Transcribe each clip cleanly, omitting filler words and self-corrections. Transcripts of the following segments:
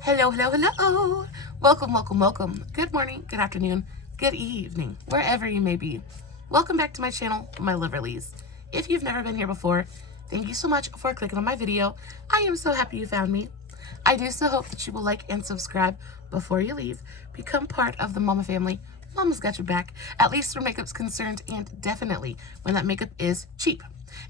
Hello, hello, hello. Welcome, welcome, welcome. Good morning, good afternoon, good evening, wherever you may be. Welcome back to my channel, my Liverlies. If you've never been here before, thank you so much for clicking on my video. I am so happy you found me. I do so hope that you will like and subscribe before you leave. Become part of the Mama family. Mama's got your back, at least where makeup's concerned, and definitely when that makeup is cheap.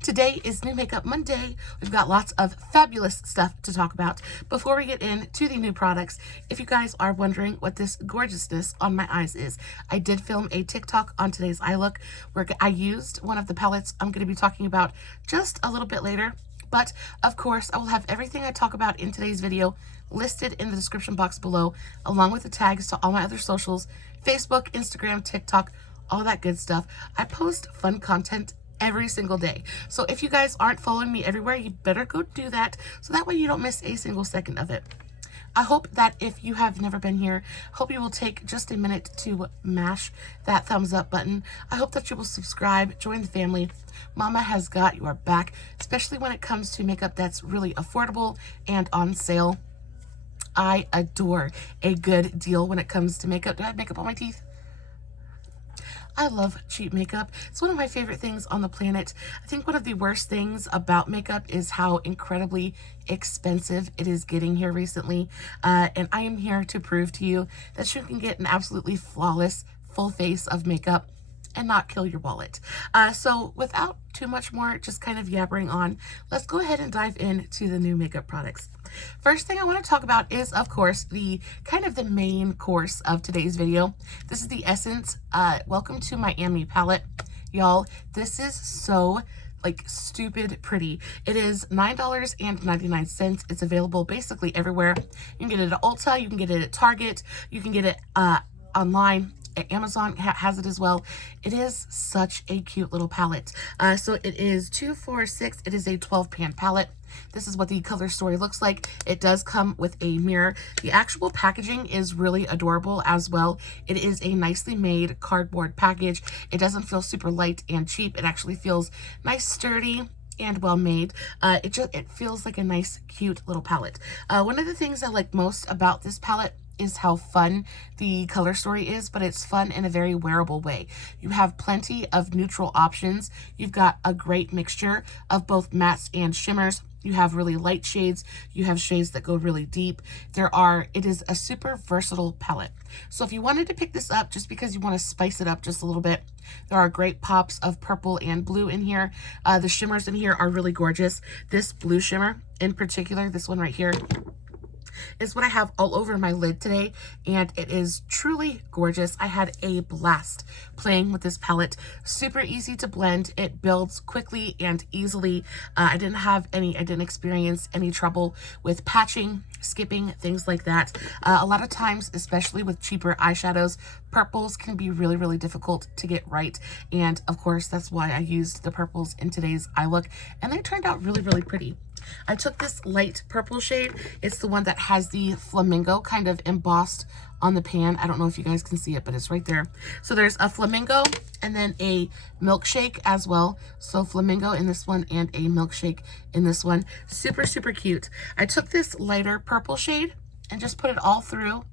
Today is New Makeup Monday. We've got lots of fabulous stuff to talk about. Before we get into the new products, if you guys are wondering what this gorgeousness on my eyes is, I did film a TikTok on today's eye look where I used one of the palettes I'm going to be talking about just a little bit later. But of course, I will have everything I talk about in today's video listed in the description box below, along with the tags to all my other socials, Facebook, Instagram, TikTok, all that good stuff. I post fun content every single day. So if you guys aren't following me everywhere, you better go do that so that way you don't miss a single second of it. I hope that if you have never been here, hope you will take just a minute to mash that thumbs up button. I hope that you will subscribe, join the family. Mama has got your back, especially when it comes to makeup that's really affordable and on sale. I adore a good deal when it comes to makeup. Do I have makeup on my teeth? I love cheap makeup. It's one of my favorite things on the planet. I think one of the worst things about makeup is how incredibly expensive it is getting here recently. And I am here to prove to you that you can get an absolutely flawless full face of makeup and not kill your wallet. So without too much more just kind of yabbering on, let's go ahead and dive into the new makeup products. First thing I want to talk about is, of course, the kind of the main course of today's video. This is the Essence Welcome to Miami palette. Y'all, this is so like stupid pretty. It is $9.99. It's available basically everywhere. You can get it at Ulta, you can get it at Target, you can get it online. Amazon has it as well. It is such a cute little palette. So it is 246. It is a 12 pan palette. This is what the color story looks like. It does come with a mirror. The actual packaging is really adorable as well. It is a nicely made cardboard package. It doesn't feel super light and cheap. It actually feels nice, sturdy, and well made. It feels like a nice, cute little palette. One of the things I like most about this palette is how fun the color story is, but it's fun in a very wearable way. You have plenty of neutral options. You've got a great mixture of both mattes and shimmers. You have really light shades. You have shades that go really deep. It is a super versatile palette. So if you wanted to pick this up just because you want to spice it up just a little bit, there are great pops of purple and blue in here. The shimmers in here are really gorgeous. This blue shimmer in particular, this one right here, is what I have all over my lid today, and it is truly gorgeous. I had a blast playing with this palette. Super easy to blend. It builds quickly and easily. I didn't experience any trouble with patching, skipping, things like that. A lot of times, especially with cheaper eyeshadows, purples can be really, really difficult to get right. And of course, that's why I used the purples in today's eye look, and they turned out really, really pretty. I took this light purple shade. It's the one that has the flamingo kind of embossed on the pan. I don't know if you guys can see it, but it's right there. So there's a flamingo and then a milkshake as well. So flamingo in this one and a milkshake in this one. Super, super cute. I took this lighter purple shade and just put it all through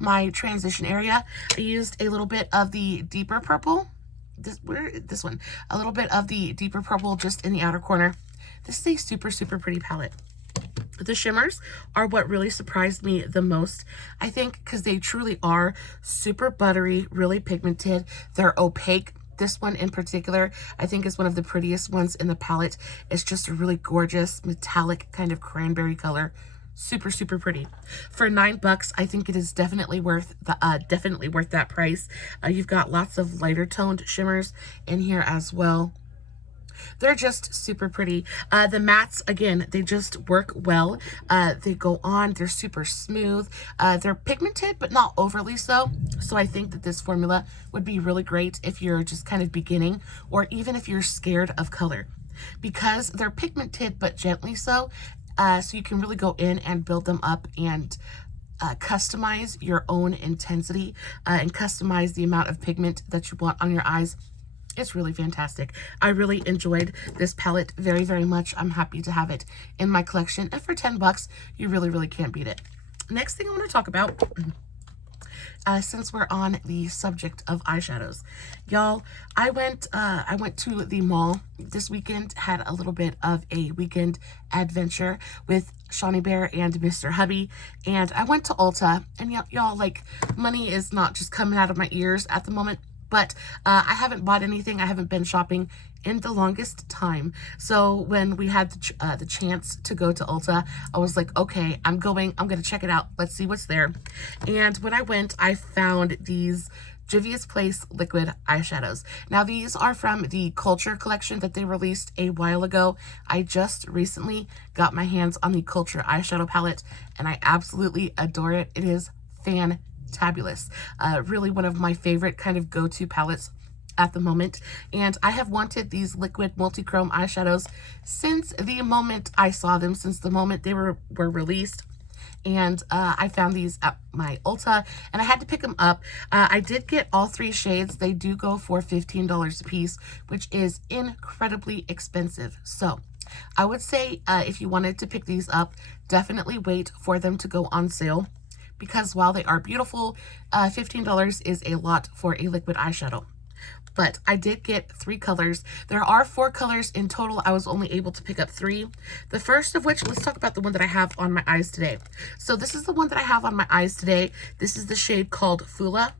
my transition area. I used a little bit of the deeper purple. This one. A little bit of the deeper purple just in the outer corner. This is a super, super pretty palette. The shimmers are what really surprised me the most, I think, because they truly are super buttery, really pigmented. They're opaque. This one in particular, I think, is one of the prettiest ones in the palette. It's just a really gorgeous, metallic kind of cranberry color. Super, super pretty. For $9, I think it is definitely worth that price. You've got lots of lighter toned shimmers in here as well. They're just super pretty. The mattes, again, they just work well. They go on, they're super smooth. They're pigmented, but not overly so. So I think that this formula would be really great if you're just kind of beginning, or even if you're scared of color. Because they're pigmented, but gently so. So you can really go in and build them up and customize your own intensity and customize the amount of pigment that you want on your eyes. It's really fantastic. I really enjoyed this palette very, very much. I'm happy to have it in my collection. And for $10, you really, really can't beat it. next thing I want to talk about, since we're on the subject of eyeshadows, y'all, I went to the mall this weekend, had a little bit of a weekend adventure with Shawnee Bear and Mr. Hubby, and I went to Ulta, and y'all, like, money is not just coming out of my ears at the moment, but I haven't bought anything. I haven't been shopping in the longest time. So when we had the chance to go to Ulta, I was like, okay, I'm gonna check it out. Let's see what's there. And when I went, I found these Juvia's Place liquid eyeshadows. Now, these are from the Culture collection that they released a while ago. I just recently got my hands on the Culture eyeshadow palette, and I absolutely adore it. It is fantabulous. Really one of my favorite kind of go-to palettes at the moment, and I have wanted these liquid multi-chrome eyeshadows since the moment I saw them, since the moment they were released. And I found these at my Ulta, and I had to pick them up. I did get all 3 shades. They do go for $15 a piece, which is incredibly expensive. So I would say if you wanted to pick these up, definitely wait for them to go on sale, because while they are beautiful, $15 is a lot for a liquid eyeshadow. But I did get 3 colors. There are 4 colors in total. I was only able to pick up 3. The first of which, let's talk about the one that I have on my eyes today. So this is the one that I have on my eyes today. This is the shade called Fula,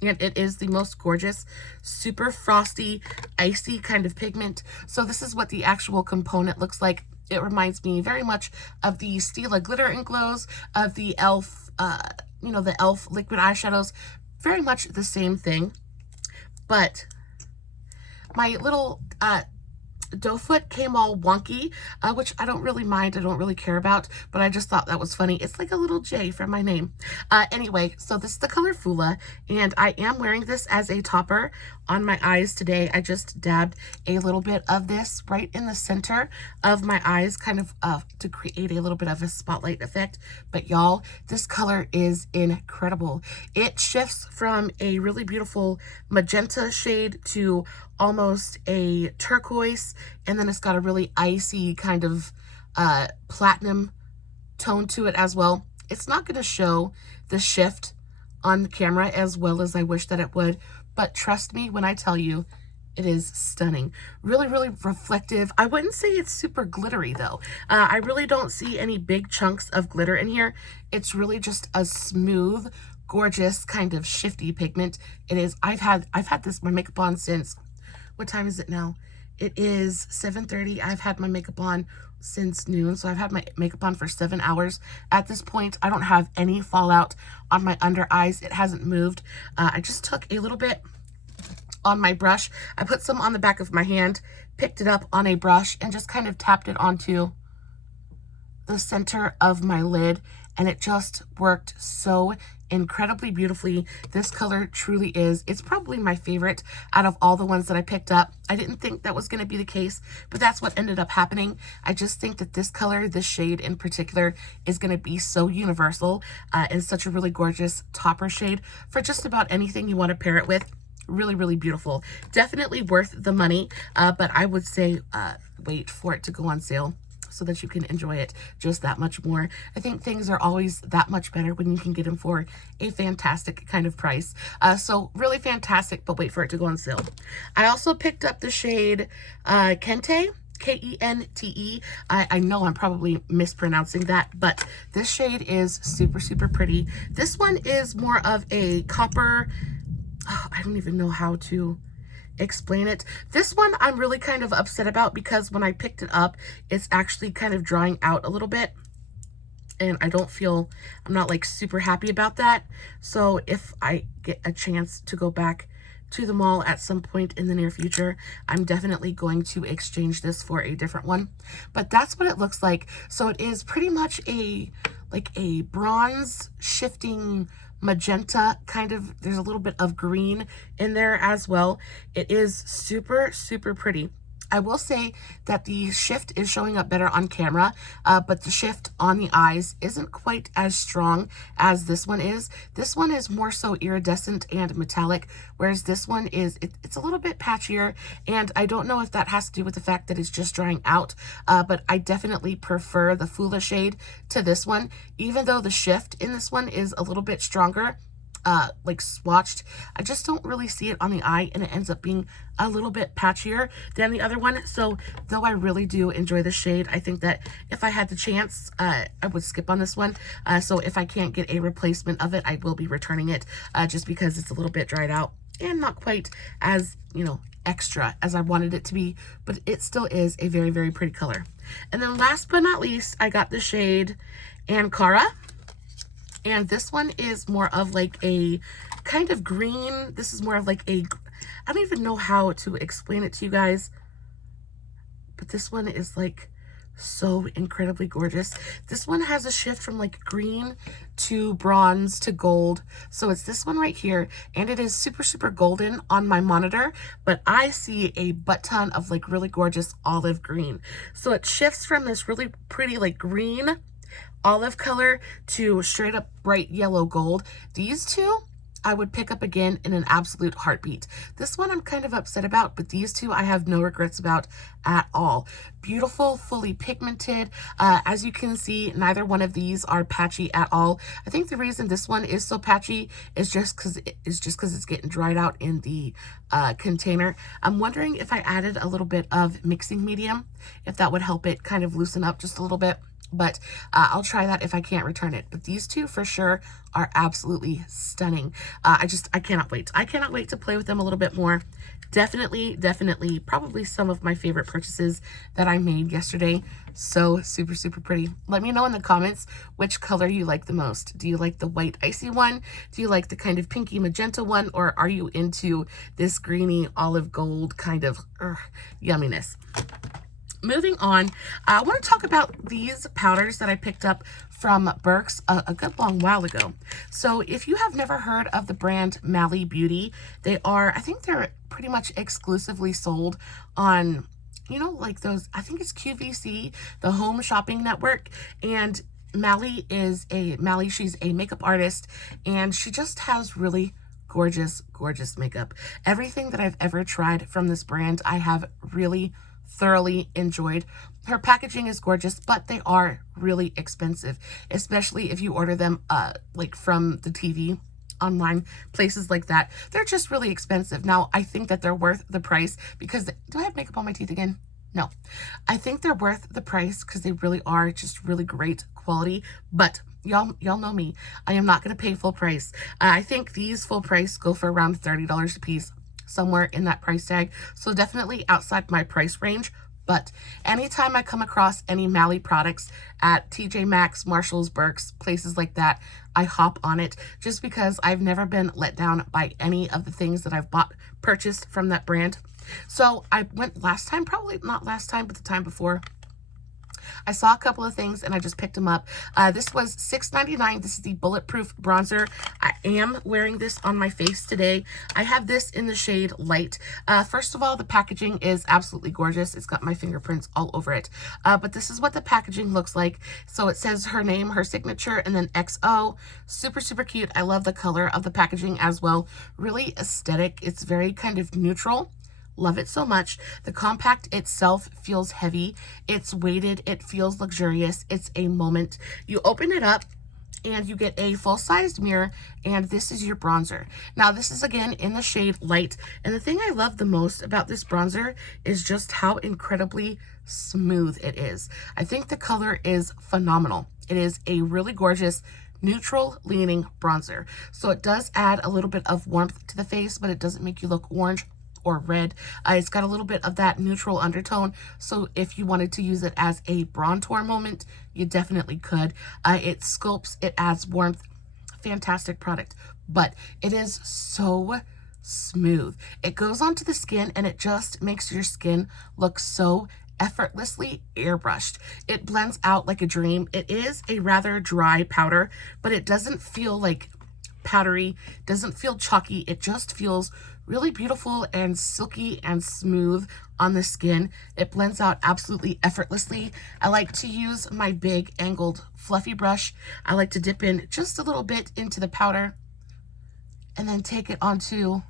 and it is the most gorgeous, super frosty, icy kind of pigment. So this is what the actual component looks like. It reminds me very much of the Stila Glitter and Glows, of the e.l.f., the e.l.f. liquid eyeshadows. Very much the same thing. But my little doe foot came all wonky, which I don't really mind. I don't really care about, but I just thought that was funny. It's like a little J from my name. Anyway, so this is the color Fula, and I am wearing this as a topper on my eyes today. I just dabbed a little bit of this right in the center of my eyes, kind of to create a little bit of a spotlight effect. But y'all, this color is incredible. It shifts from a really beautiful magenta shade to almost a turquoise, and then it's got a really icy kind of platinum tone to it as well. It's not going to show the shift on the camera as well as I wish that it would, but trust me when I tell you, it is stunning. Really, really reflective. I wouldn't say it's super glittery though. I really don't see any big chunks of glitter in here. It's really just a smooth, gorgeous kind of shifty pigment. It is. I've had my makeup on since, what time is it now? It is 7:30. I've had my makeup on since noon, so I've had my makeup on for 7 hours. At this point, I don't have any fallout on my under eyes. It hasn't moved. I just took a little bit on my brush. I put some on the back of my hand, picked it up on a brush, and just kind of tapped it onto the center of my lid, and it just worked so incredibly beautifully. This color truly is, it's probably my favorite out of all the ones that I picked up. I didn't think that was going to be the case, but that's what ended up happening. I just think that this color, this shade in particular, is going to be so universal and such a really gorgeous topper shade for just about anything you want to pair it with. Really, really beautiful. Definitely worth the money, but I would say wait for it to go on sale so that you can enjoy it just that much more. I think things are always that much better when you can get them for a fantastic kind of price. So really fantastic, but wait for it to go on sale. I also picked up the shade Kente, K-E-N-T-E. I know I'm probably mispronouncing that, but this shade is super, super pretty. This one is more of a copper, I don't even know how to explain it. This one I'm really kind of upset about because when I picked it up, it's actually kind of drying out a little bit, and I'm not like super happy about that. So if I get a chance to go back to the mall at some point in the near future, I'm definitely going to exchange this for a different one. But that's what it looks like. So it is pretty much a bronze shifting magenta kind of. There's a little bit of green in there as well. It is super, super pretty. I will say that the shift is showing up better on camera, but the shift on the eyes isn't quite as strong as this one is. This one is more so iridescent and metallic, whereas this one is, it's a little bit patchier, and I don't know if that has to do with the fact that it's just drying out, but I definitely prefer the Fula shade to this one, even though the shift in this one is a little bit stronger. Like swatched, I just don't really see it on the eye, and it ends up being a little bit patchier than the other one. So though I really do enjoy the shade, I think that if I had the chance, I would skip on this one. So if I can't get a replacement of it, I will be returning it, just because it's a little bit dried out and not quite as, you know, extra as I wanted it to be, but it still is a very, very pretty color. And then last but not least, I got the shade Ankara. And this one is more of like a kind of green. This is more of like a, I don't even know how to explain it to you guys, but this one is like so incredibly gorgeous. This one has a shift from like green to bronze to gold. So it's this one right here, and it is super, super golden on my monitor, but I see a butt ton of like really gorgeous olive green. So it shifts from this really pretty like green olive color to straight up bright yellow gold. These two I would pick up again in an absolute heartbeat. This one I'm kind of upset about, but these two I have no regrets about at all. Beautiful, fully pigmented. As you can see, neither one of these are patchy at all. I think the reason this one is so patchy is just because it's getting dried out in the container. I'm wondering if I added a little bit of mixing medium, if that would help it kind of loosen up just a little bit. But I'll try that if I can't return it. But these two for sure are absolutely stunning. I cannot wait. I cannot wait to play with them a little bit more. Definitely, probably some of my favorite purchases that I made yesterday. So super, super pretty. Let me know in the comments which color you like the most. Do you like the white icy one? Do you like the kind of pinky magenta one? Or are you into this greeny olive gold kind of yumminess? Moving on, I want to talk about these powders that I picked up from Burke's a good long while ago. So if you have never heard of the brand Mally Beauty, they are, I think they're pretty much exclusively sold on, you know, like those, I think it's QVC, the Home Shopping Network. And Mally, she's a makeup artist, and she just has really gorgeous, gorgeous makeup. Everything that I've ever tried from this brand, I have really thoroughly enjoyed. Her packaging is gorgeous, but they are really expensive, especially if you order them like from the TV, online places like that. They're just really expensive. Now I think that they're worth the price because do I have makeup on my teeth again? No, I think they're worth the price because they really are just really great quality. But y'all know me, I am not going to pay full price. I think these full price go for around $30 a piece, somewhere in that price tag. So definitely outside my price range. But anytime I come across any Mally products at TJ Maxx, Marshalls, Burke's, places like that, I hop on it just because I've never been let down by any of the things that I've purchased from that brand. So I went last time, probably not last time, but the time before. I saw a couple of things and I just picked them up. This was $6.99. This is the Bulletproof Bronzer. I am wearing this on my face today. I have this in the shade Light. First of all, the packaging is absolutely gorgeous. It's got my fingerprints all over it. But this is what the packaging looks like. So it says her name, her signature, and then XO. Super, super cute. I love the color of the packaging as well. Really aesthetic. It's very kind of neutral. Love it so much. The compact itself feels heavy. It's weighted. It feels luxurious. It's a moment. You open it up and you get a full-sized mirror, and this is your bronzer. Now, this is again in the shade Light. And the thing I love the most about this bronzer is just how incredibly smooth it is. I think the color is phenomenal. It is a really gorgeous neutral leaning bronzer. So it does add a little bit of warmth to the face, but it doesn't make you look orange or red. It's got a little bit of that neutral undertone, so if you wanted to use it as a bronzer moment, you definitely could. It sculpts, it adds warmth. Fantastic product, but it is so smooth. It goes onto the skin and it just makes your skin look so effortlessly airbrushed. It blends out like a dream. It is a rather dry powder, but it doesn't feel like powdery, doesn't feel chalky. It just feels really beautiful and silky and smooth on the skin. It blends out absolutely effortlessly. I like to use my big angled fluffy brush. I like to dip in just a little bit into the powder and then take it onto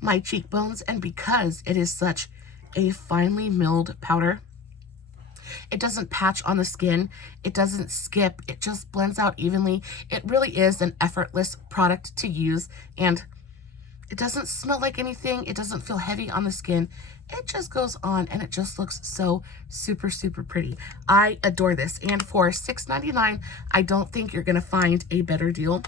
my cheekbones. And because it is such a finely milled powder, it doesn't patch on the skin. It doesn't skip. It just blends out evenly. It really is an effortless product to use, and it doesn't smell like anything. It doesn't feel heavy on the skin. It just goes on and it just looks so super, super pretty. I adore this. And for $6.99, I don't think you're going to find a better deal.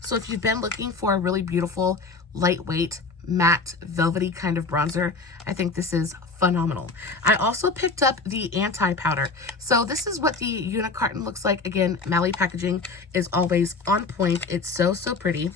So if you've been looking for a really beautiful, lightweight, matte, velvety kind of bronzer, I think this is phenomenal. I also picked up the anti-powder. So this is what the unit carton looks like. Again, Mally packaging is always on point. It's so, so pretty.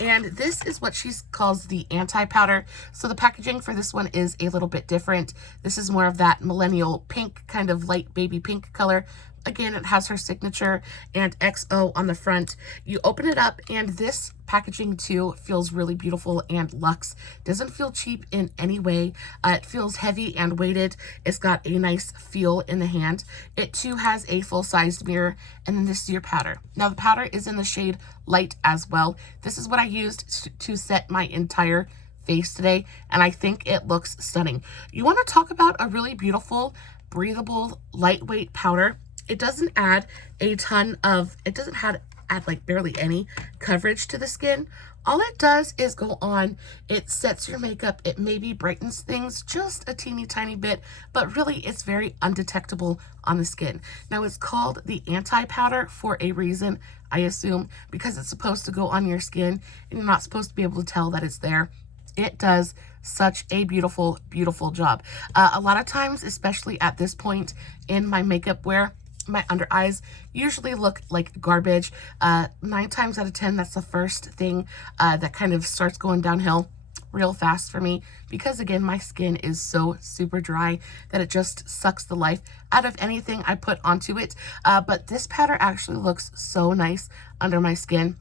And this is what she calls the anti-powder. So the packaging for this one is a little bit different. This is more of that millennial pink, kind of light baby pink color. Again, it has her signature and XO on the front. You open it up and this packaging too feels really beautiful and luxe. Doesn't feel cheap in any way. It feels heavy and weighted. It's got a nice feel in the hand. It too has a full-sized mirror, and then this is your powder. Now the powder is in the shade light as well. This is what I used to set my entire face today, and I think it looks stunning. You want to talk about a really beautiful, breathable, lightweight powder. It doesn't add a ton of, it doesn't add like barely any coverage to the skin. All it does is go on, it sets your makeup, it maybe brightens things just a teeny tiny bit, but really it's very undetectable on the skin. Now it's called the anti-powder for a reason, I assume, because it's supposed to go on your skin and you're not supposed to be able to tell that it's there. It does such a beautiful, beautiful job. A lot of times, especially at this point in my makeup wear, my under eyes usually look like garbage. 9 times out of 10, that's the first thing that kind of starts going downhill real fast for me, because again, my skin is so super dry that it just sucks the life out of anything I put onto it. But this powder actually looks so nice under my skin.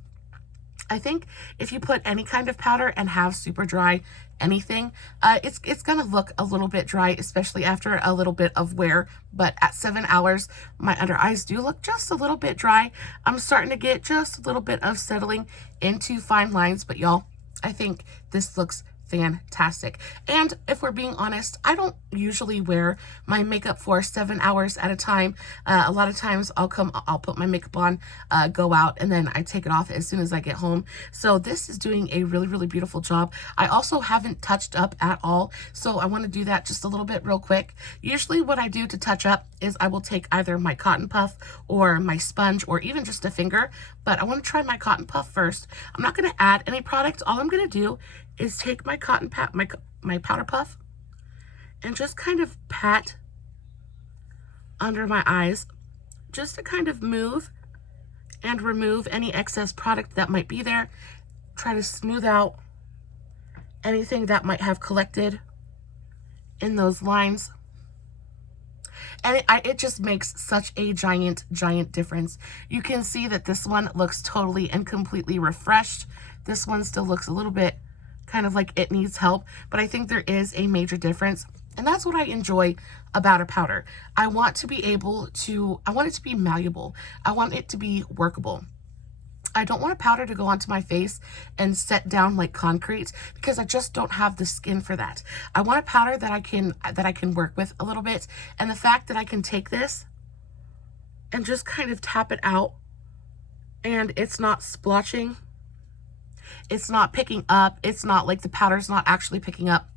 I think if you put any kind of powder and have super dry anything, it's gonna look a little bit dry, especially after a little bit of wear. But at 7 hours, my under eyes do look just a little bit dry. I'm starting to get just a little bit of settling into fine lines, but y'all, I think this looks fantastic. And if we're being honest, I don't usually wear my makeup for 7 hours at a time. A lot of times I'll put my makeup on, go out, and then I take it off as soon as I get home. So this is doing a really, really beautiful job. I also haven't touched up at all, so I want to do that just a little bit real quick. Usually what I do to touch up is I will take either my cotton puff or my sponge or even just a finger, but I want to try my cotton puff first. I'm not going to add any product. All I'm going to do is take my my powder puff and just kind of pat under my eyes, just to kind of move and remove any excess product that might be there. Try to smooth out anything that might have collected in those lines. And it just makes such a giant, giant difference. You can see that this one looks totally and completely refreshed. This one still looks a little bit kind of like it needs help, but I think there is a major difference. And that's what I enjoy about a powder. I want it to be malleable. I want it to be workable. I don't want a powder to go onto my face and set down like concrete, because I just don't have the skin for that. I want a powder that I can work with a little bit. And the fact that I can take this and just kind of tap it out and it's not splotching, it's not picking up, it's not like the powder's not actually picking up.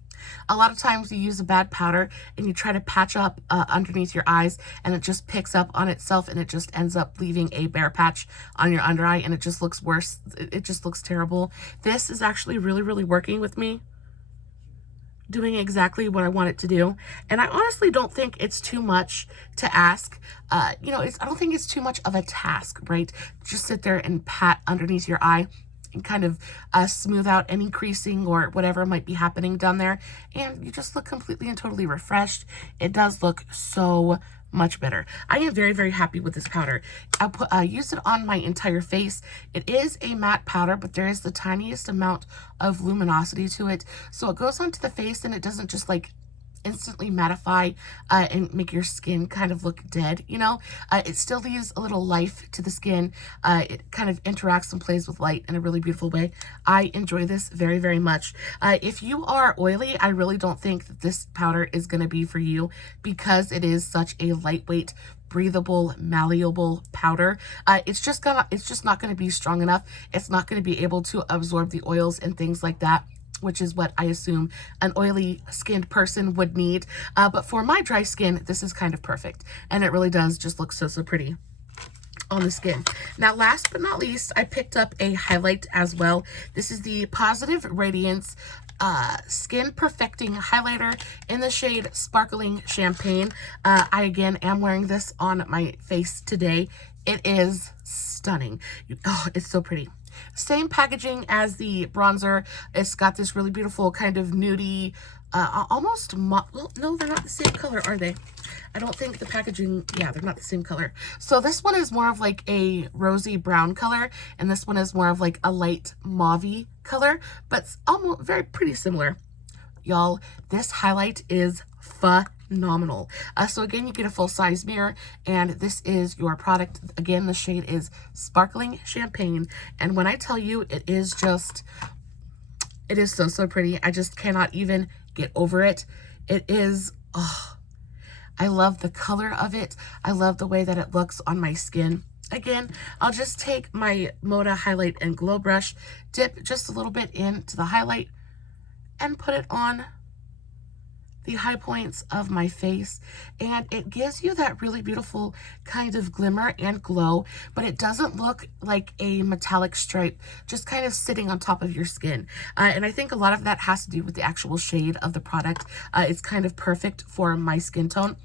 A lot of times you use a bad powder and you try to patch up underneath your eyes, and it just picks up on itself and it just ends up leaving a bare patch on your under eye, and it just looks worse. It just looks terrible. This is actually really, really working with me, doing exactly what I want it to do. And I honestly don't think it's too much to ask. I don't think it's too much of a task, right? Just sit there and pat underneath your eye and kind of smooth out any creasing or whatever might be happening down there, and you just look completely and totally refreshed. It does look so much better. I am very, very happy with this powder. I used it on my entire face. It is a matte powder, but there is the tiniest amount of luminosity to it, so it goes onto the face and it doesn't just like instantly mattify and make your skin kind of look dead, you know. It still leaves a little life to the skin. It kind of interacts and plays with light in a really beautiful way. I enjoy this very, very much. If you are oily, I really don't think that this powder is going to be for you because it is such a lightweight, breathable, malleable powder. It's just not going to be strong enough. It's not going to be able to absorb the oils and things like that, which is what I assume an oily skinned person would need. But for my dry skin, this is kind of perfect. And it really does just look so, so pretty on the skin. Now, last but not least, I picked up a highlight as well. This is the Positive Radiance Skin Perfecting Highlighter in the shade Sparkling Champagne. I, again, am wearing this on my face today. It is stunning. Oh, it's so pretty. Same packaging as the bronzer. It's got this really beautiful kind of nudie, almost, well, no, they're not the same color, are they? I don't think the packaging, yeah, they're not the same color. So this one is more of like a rosy brown color, and this one is more of like a light mauve-y color, but it's almost pretty similar. Y'all, this highlight is phenomenal. So again, you get a full-size mirror, and this is your product. Again, the shade is Sparkling Champagne, and when I tell you, it is so, so pretty. I just cannot even get over it. It is, oh, I love the color of it. I love the way that it looks on my skin. Again, I'll just take my Moda Highlight and Glow Brush, dip just a little bit into the highlight, and put it on the high points of my face, and it gives you that really beautiful kind of glimmer and glow, but it doesn't look like a metallic stripe just kind of sitting on top of your skin. And I think a lot of that has to do with the actual shade of the product. It's kind of perfect for my skin tone.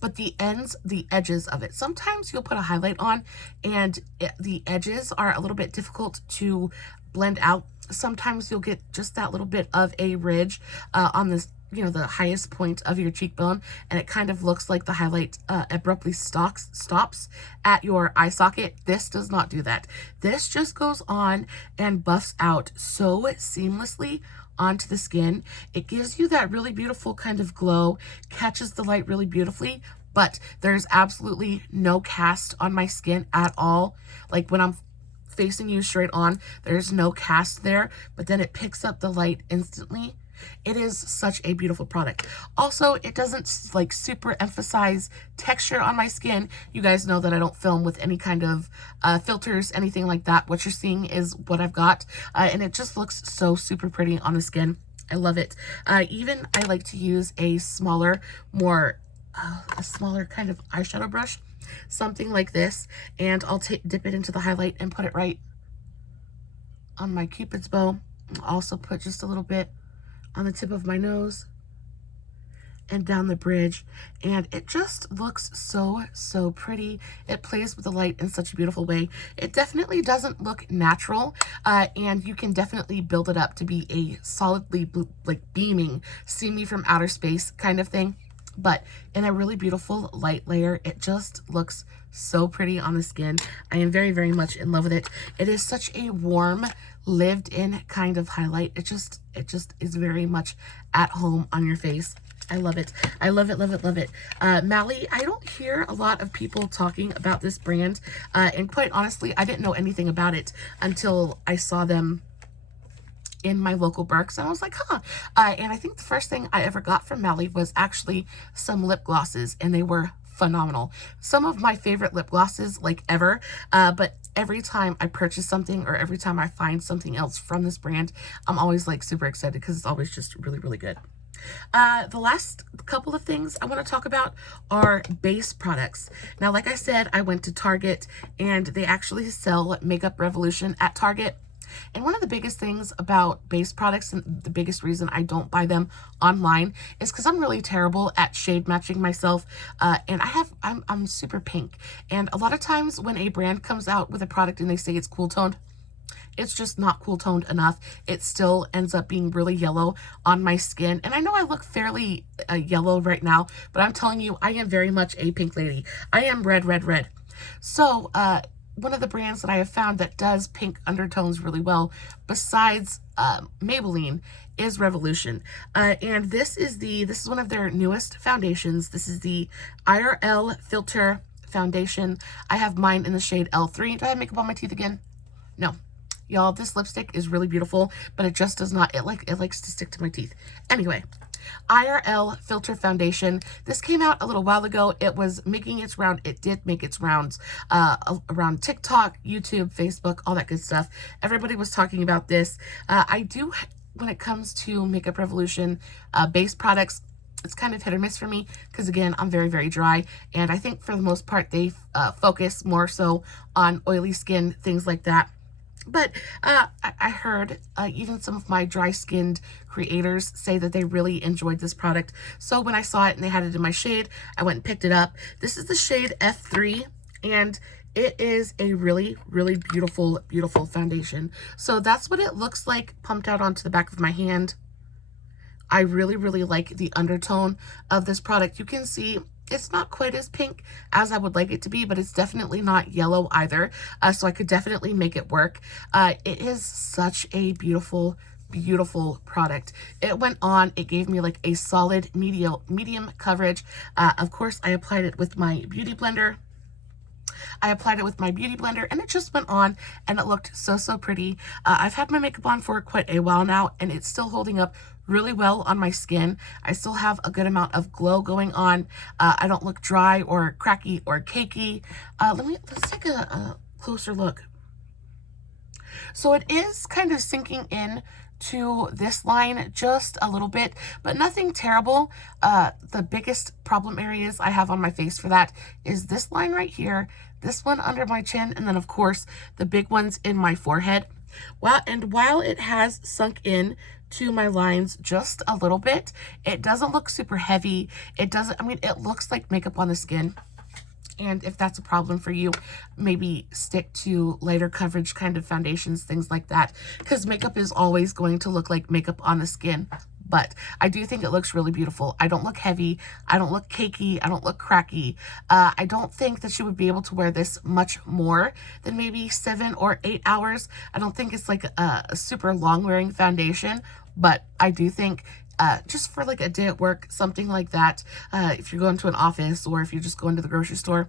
But the edges of it, sometimes you'll put a highlight on and the edges are a little bit difficult to blend out. Sometimes you'll get just that little bit of a ridge on this, you know, the highest point of your cheekbone, and it kind of looks like the highlight abruptly stops at your eye socket. This does not do that. This just goes on and buffs out so seamlessly onto the skin. It gives you that really beautiful kind of glow, catches the light really beautifully, but there's absolutely no cast on my skin at all. Like when I'm facing you straight on, there's no cast there, but then it picks up the light instantly. It is such a beautiful product. Also, it doesn't like super emphasize texture on my skin. You guys know that I don't film with any kind of filters, anything like that. What you're seeing is what I've got, and it just looks so super pretty on the skin. I love it. Even I like to use a smaller, a smaller kind of eyeshadow brush, something like this, and I'll dip it into the highlight and put it right on my Cupid's bow. I'll also put just a little bit on the tip of my nose and down the bridge, and it just looks so, so pretty. It plays with the light in such a beautiful way. It definitely doesn't look natural, and you can definitely build it up to be a solidly like beaming, see me from outer space kind of thing, but in a really beautiful light layer. It just looks so pretty on the skin. I am very, very much in love with it. It is such a warm, lived in kind of highlight. It just is very much at home on your face. I love it. I love it, love it, love it. Mally, I don't hear a lot of people talking about this brand, and quite honestly, I didn't know anything about it until I saw them in my local Burks, and I was like, huh. And I think the first thing I ever got from Mally was actually some lip glosses, and they were phenomenal. Some of my favorite lip glosses like ever, but every time I purchase something or every time I find something else from this brand, I'm always like super excited because it's always just really, really good. The last couple of things I want to talk about are base products. Now, like I said, I went to Target, and they actually sell Makeup Revolution at Target. And one of the biggest things about base products, and the biggest reason I don't buy them online, is because I'm really terrible at shade matching myself, and I'm super pink. And a lot of times when a brand comes out with a product and they say it's cool toned, it's just not cool toned enough. It still ends up being really yellow on my skin. And I know I look fairly yellow right now, but I'm telling you, I am very much a pink lady. I am red, red, red. So, one of the brands that I have found that does pink undertones really well, besides Maybelline, is Revolution. And this is one of their newest foundations. This is the IRL Filter foundation. I have mine in the shade L3. Do I have makeup on my teeth again? No. Y'all, this lipstick is really beautiful, but it just does not, it likes to stick to my teeth. Anyway, IRL Filter Foundation. This came out a little while ago. It was making its round. It did make its rounds around TikTok, YouTube, Facebook, all that good stuff. Everybody was talking about this. I do, when it comes to Makeup Revolution base products, it's kind of hit or miss for me because, again, I'm very, very dry. And I think for the most part, they focus more so on oily skin, things like that. But I heard even some of my dry-skinned creators say that they really enjoyed this product. So when I saw it and they had it in my shade, I went and picked it up. This is the shade F3, and it is a really, really beautiful, beautiful foundation. So that's what it looks like pumped out onto the back of my hand. I really, really like the undertone of this product. You can see it's not quite as pink as I would like it to be, but it's definitely not yellow either. So I could definitely make it work. It is such a beautiful, beautiful product. It went on, it gave me like a solid medium coverage. Of course, I applied it with my beauty blender. And it just went on and it looked so, so pretty. I've had my makeup on for quite a while now and it's still holding up really well on my skin. I still have a good amount of glow going on. I don't look dry or cracky or cakey. Let's take a closer look. So it is kind of sinking in to this line just a little bit, but nothing terrible. The biggest problem areas I have on my face for that is this line right here, this one under my chin, and then of course the big ones in my forehead. While it has sunk in to my lines just a little bit, it doesn't look super heavy. It looks like makeup on the skin. And if that's a problem for you, maybe stick to lighter coverage kind of foundations, things like that, because makeup is always going to look like makeup on the skin. But I do think it looks really beautiful. I don't look heavy. I don't look cakey. I don't look cracky. I don't think that you would be able to wear this much more than maybe 7 or 8 hours. I don't think it's like a super long wearing foundation, but I do think just for like a day at work, something like that, if you're going to an office or if you're just going to the grocery store,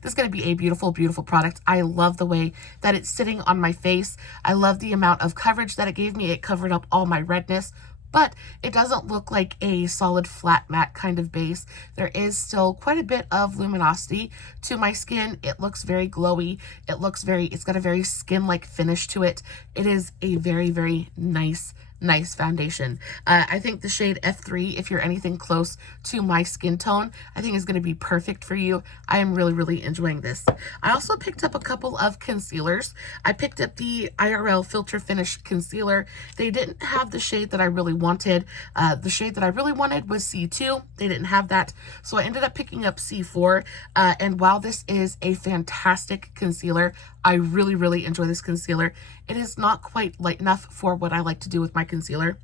this is going to be a beautiful, beautiful product. I love the way that it's sitting on my face. I love the amount of coverage that it gave me. It covered up all my redness, but it doesn't look like a solid flat matte kind of base. There is still quite a bit of luminosity to my skin. It looks very glowy. It's got a very skin-like finish to it. It is a very, very nice foundation. I think the shade F3, if you're anything close to my skin tone, I think is going to be perfect for you. I am really, really enjoying this. I also picked up a couple of concealers. I picked up the IRL Filter Finish Concealer. They didn't have the shade that I really wanted. The shade that I really wanted was C2. They didn't have that, so I ended up picking up C4. And while this is a fantastic concealer, I really, really enjoy this concealer. It is not quite light enough for what I like to do with my concealer.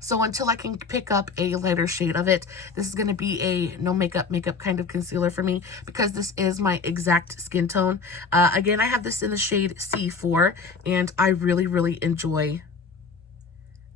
So until I can pick up a lighter shade of it, this is going to be a no makeup kind of concealer for me because this is my exact skin tone. Again, I have this in the shade C4 and I really, really enjoy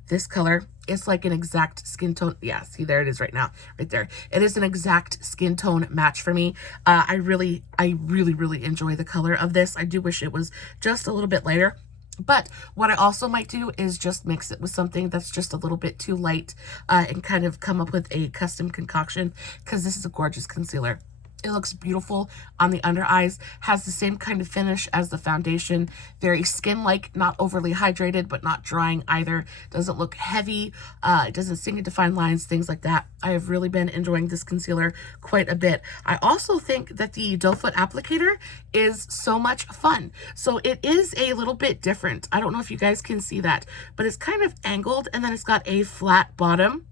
this color. It's like an exact skin tone. Yeah, see, there it is right now, right there. It is an exact skin tone match for me. I really, really enjoy the color of this. I do wish it was just a little bit lighter. But what I also might do is just mix it with something that's just a little bit too light and kind of come up with a custom concoction because this is a gorgeous concealer. It looks beautiful on the under eyes, has the same kind of finish as the foundation, very skin-like, not overly hydrated, but not drying either. Doesn't look heavy, it doesn't sing and define lines, things like that. I have really been enjoying this concealer quite a bit. I also think that the doe foot applicator is so much fun. So it is a little bit different. I don't know if you guys can see that, but it's kind of angled and then it's got a flat bottom.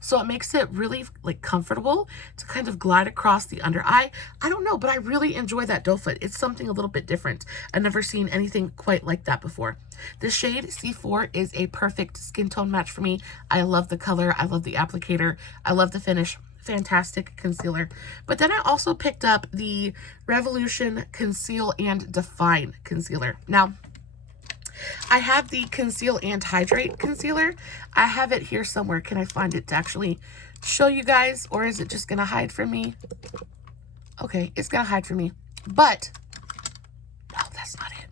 So it makes it really like comfortable to kind of glide across the under eye. I don't know, but I really enjoy that doe foot. It's something a little bit different. I've never seen anything quite like that before. The shade C4 is a perfect skin tone match for me. I love the color. I love the applicator. I love the finish. fantastic concealer. But then I also picked up the Revolution Conceal and Define concealer. Now, I have the Conceal and Hydrate concealer. I have it here somewhere. Can I find it to actually show you guys, or is it just gonna hide from me? Okay, it's gonna hide from me, but no, that's not it.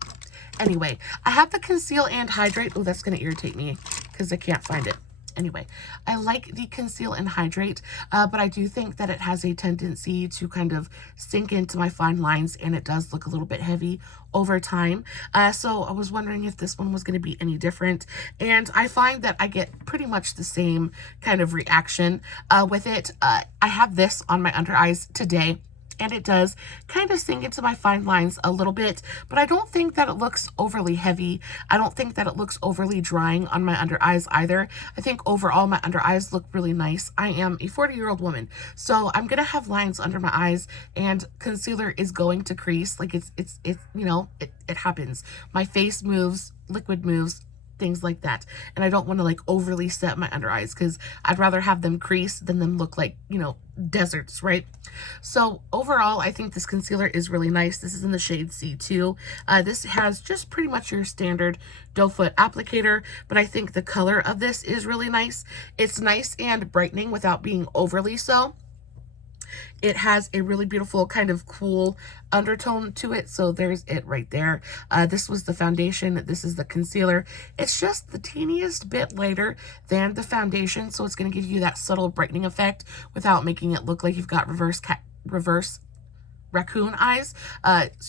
Anyway, I have the Conceal and Hydrate. Oh, that's gonna irritate me because I can't find it. Anyway, I like the Conceal and Hydrate, but I do think that it has a tendency to kind of sink into my fine lines, and it does look a little bit heavy over time. So I was wondering if this one was going to be any different, and I find that I get pretty much the same kind of reaction with it. I have this on my under eyes today, and it does kind of sink into my fine lines a little bit, but I don't think that it looks overly heavy. I don't think that it looks overly drying on my under eyes either. I think overall my under eyes look really nice. I am a 40-year-old woman, so I'm gonna have lines under my eyes, and concealer is going to crease. Like it's you know, it happens. My face moves, liquid moves, things like that, and I don't want to like overly set my under eyes because I'd rather have them crease than them look like, you know, deserts, right? So overall, I think this concealer is really nice. This is in the shade C2. This has just pretty much your standard doe foot applicator, but I think the color of this is really nice. It's nice and brightening without being overly so. It has a really beautiful kind of cool undertone to it. So there's it right there. This was the foundation. This is the concealer. It's just the teeniest bit lighter than the foundation. So it's going to give you that subtle brightening effect without making it look like you've got reverse raccoon eyes.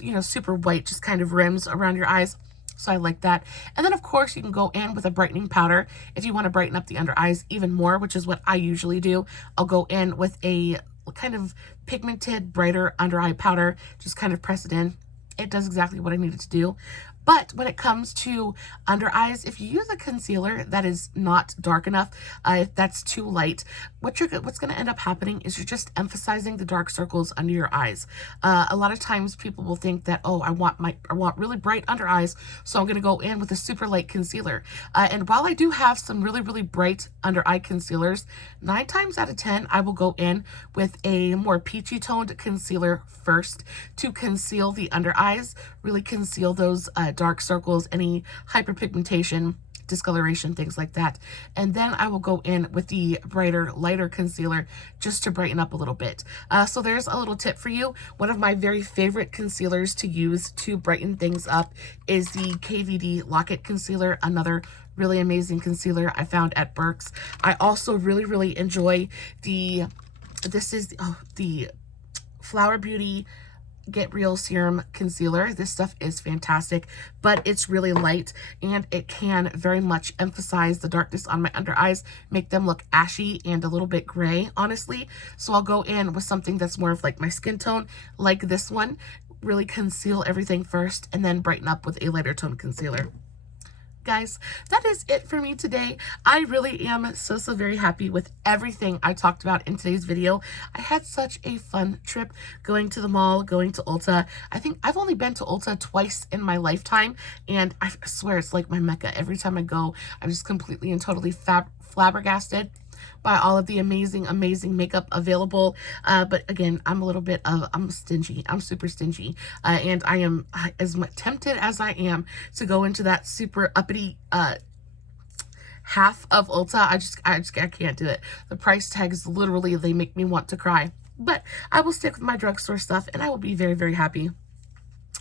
You know, super white, just kind of rims around your eyes. So I like that. And then of course you can go in with a brightening powder if you want to brighten up the under eyes even more, which is what I usually do. I'll go in with a kind of pigmented, brighter under eye powder, just kind of press it in. It does exactly what I need it to do. But when it comes to under eyes, if you use a concealer that is not dark enough, if that's too light, what's going to end up happening is you're just emphasizing the dark circles under your eyes. A lot of times people will think that, oh, I want really bright under eyes, so I'm going to go in with a super light concealer. And while I do have some really, really bright under eye concealers, 9 times out of 10, I will go in with a more peachy toned concealer first to conceal the under eyes, really conceal those dark circles, any hyperpigmentation, discoloration, things like that. And then I will go in with the brighter, lighter concealer just to brighten up a little bit. So there's a little tip for you. One of my very favorite concealers to use to brighten things up is the KVD Lock-It Concealer, another really amazing concealer I found at Burke's. I also really, really enjoy the Flower Beauty Get Real Serum Concealer. This stuff is fantastic, but it's really light and it can very much emphasize the darkness on my under eyes, make them look ashy and a little bit gray, honestly. So I'll go in with something that's more of like my skin tone, like this one, really conceal everything first and then brighten up with a lighter tone concealer. Guys, that is it for me today. I really am so very happy with everything I talked about in today's video. I had such a fun trip going to the mall, going to Ulta. I think I've only been to Ulta twice in my lifetime, and I swear it's like my mecca. Every time I go, I'm just completely and totally flabbergasted by all of the amazing makeup available. But again, I'm stingy. I'm super stingy. And I am as tempted as I am to go into that super uppity half of Ulta. I can't do it. The price tags, literally, they make me want to cry. But I will stick with my drugstore stuff and I will be very happy.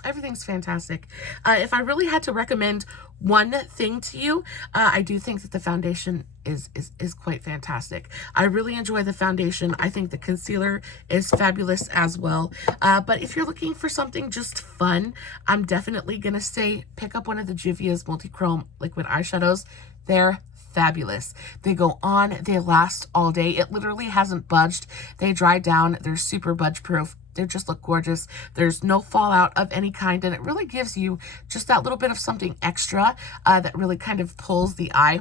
Everything's fantastic. If I really had to recommend one thing to you, I do think that the foundation is quite fantastic. I really enjoy the foundation. I think the concealer is fabulous as well. But if you're looking for something just fun, I'm definitely gonna say pick up one of the Juvias multi-chrome liquid eyeshadows. They're fabulous. They go on, they last all day. It literally hasn't budged. They dry down, they're super budge proof. They just look gorgeous. There's no fallout of any kind, and it really gives you just that little bit of something extra that really kind of pulls the eye,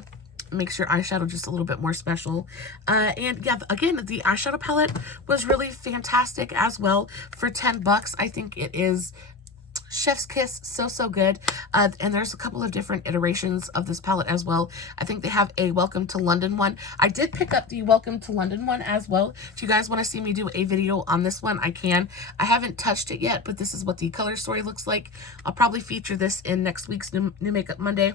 makes your eyeshadow just a little bit more special. And yeah, again, the eyeshadow palette was really fantastic as well. For $10, I think it is Chef's Kiss, so good. And there's a couple of different iterations of this palette as well. I think they have a Welcome to London one. I did pick up the Welcome to London one as well. If you guys want to see me do a video on this one, I can. I haven't touched it yet, but this is what the color story looks like. I'll probably feature this in next week's New Makeup Monday,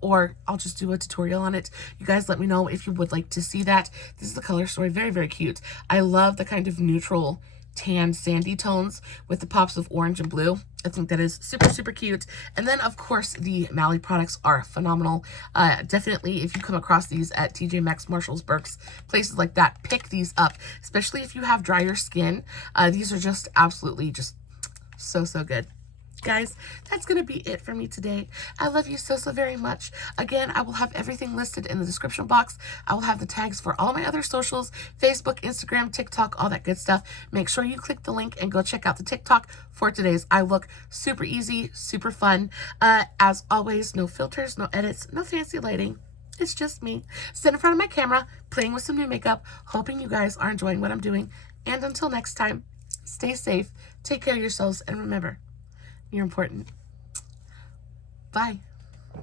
or I'll just do a tutorial on it. You guys let me know if you would like to see that. This is the color story. Very cute. I love the kind of neutral tan sandy tones with the pops of orange and blue. I think that is super cute. And then of course the Mally products are phenomenal. Definitely if you come across these at TJ Maxx, Marshalls, Burke's, places like that, pick these up, especially if you have drier skin. These are just absolutely just so good. Guys, that's going to be it for me today. I love you so very much. Again, I will have everything listed in the description box. I will have the tags for all my other socials, Facebook, Instagram, TikTok, all that good stuff. Make sure you click the link and go check out the TikTok for today's eye look. Super easy, super fun. As always, no filters, no edits, no fancy lighting. It's just me sitting in front of my camera, playing with some new makeup, hoping you guys are enjoying what I'm doing. And until next time, stay safe, take care of yourselves, and remember, you're important. Bye.